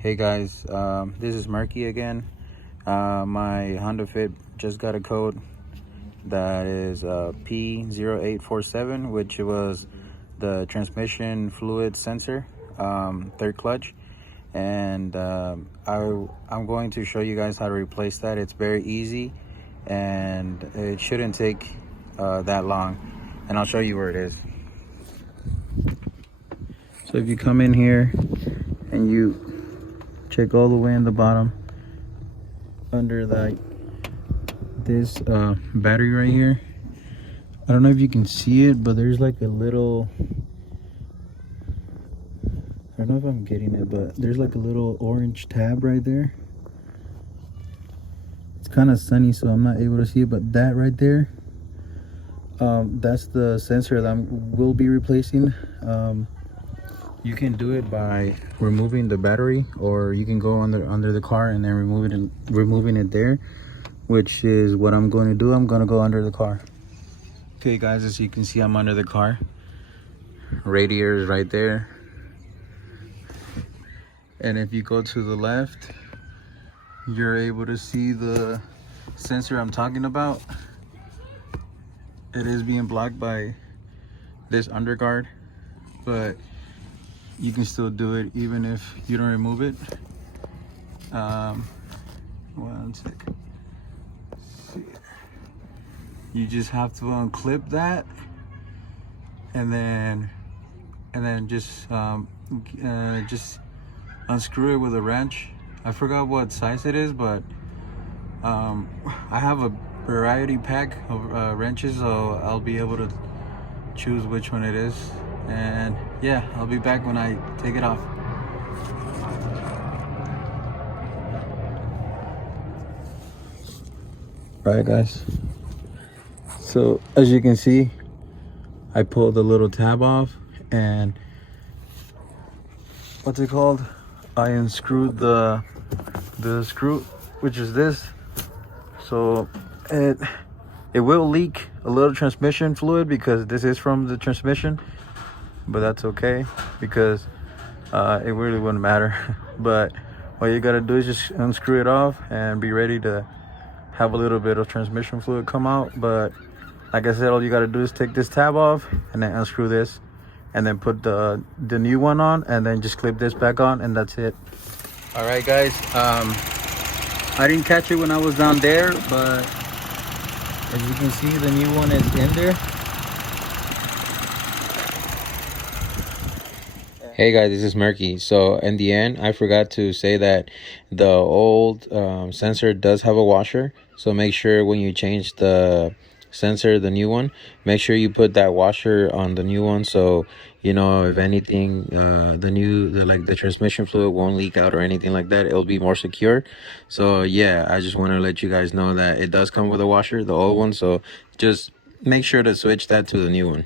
Hey guys, this is Murky again. My Honda Fit just got a code that is P0847, which was the transmission fluid sensor, third clutch. And I'm going to show you guys how to replace that. It's very easy and it shouldn't take that long. And I'll show you where it is. So if you come in here and you check all the way in the bottom under this battery right here, I don't know if you can see it, but there's like a little, I don't know if I'm getting it, but there's like a little orange tab right there. It's kind of sunny, so I'm not able to see it, but that right there, that's the sensor that we'll be replacing. You can do it by removing the battery, or you can go under the car and then removing it there, which is what I'm going to do. I'm going to go under the car. Okay guys, as you can see, I'm under the car. Radiator is right there. And if you go to the left, you're able to see the sensor I'm talking about. It is being blocked by this underguard, but you can still do it even if you don't remove it. One sec. You just have to unclip that, and then just unscrew it with a wrench. I forgot what size it is, but I have a variety pack of wrenches, so I'll be able to choose which one it is. And yeah, I'll be back when I take it off. Alright guys, so as you can see, I pulled the little tab off, and what's it called, I unscrewed the screw, which is this. So it will leak a little transmission fluid because this is from the transmission, but that's okay because it really wouldn't matter. But what you gotta do is just unscrew it off and be ready to have a little bit of transmission fluid come out. But like I said, all you gotta do is take this tab off and then unscrew this, and then put the new one on, and then just clip this back on, and that's it. All right guys, I didn't catch it when I was down there, but as you can see, the new one is in there. Hey guys, this is Murky. So in the end, I forgot to say that the old sensor does have a washer. So make sure when you change the sensor, the new one, make sure you put that washer on the new one, so you know, if anything, the transmission fluid won't leak out or anything like that. It'll be more secure. So yeah, I just want to let you guys know that it does come with a washer, the old one. So just make sure to switch that to the new one.